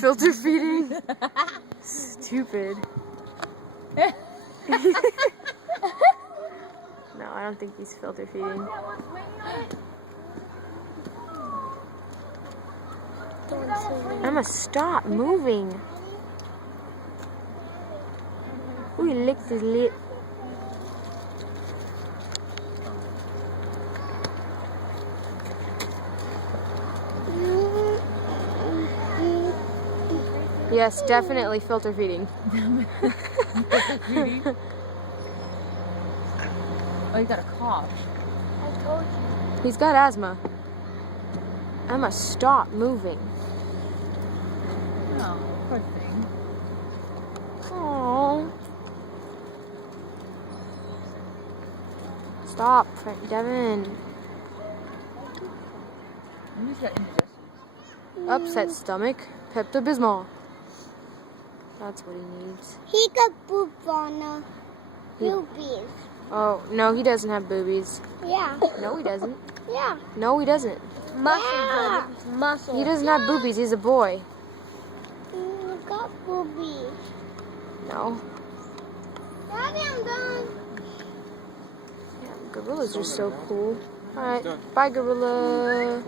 Filter feeding? Stupid. No, I don't think he's filter feeding. Emma, stop moving. Ooh, he licked his lip. Yes, definitely filter feeding. Oh, he got a cough. I told you. He's got asthma. Emma, stop moving. Oh, poor thing. Aww. Stop, Devin. He's got indigestion. Upset stomach. Pepto-Bismol. That's what he needs. He got poop on the boobies. Oh, no, he doesn't have boobies. Yeah. No, he doesn't. Yeah. No, he doesn't. Muscle. Yeah. Muscle. He doesn't have boobies. He's a boy. He got boobies. No. Daddy, I'm done. Yeah, gorillas are so cool. Alright, bye, gorilla.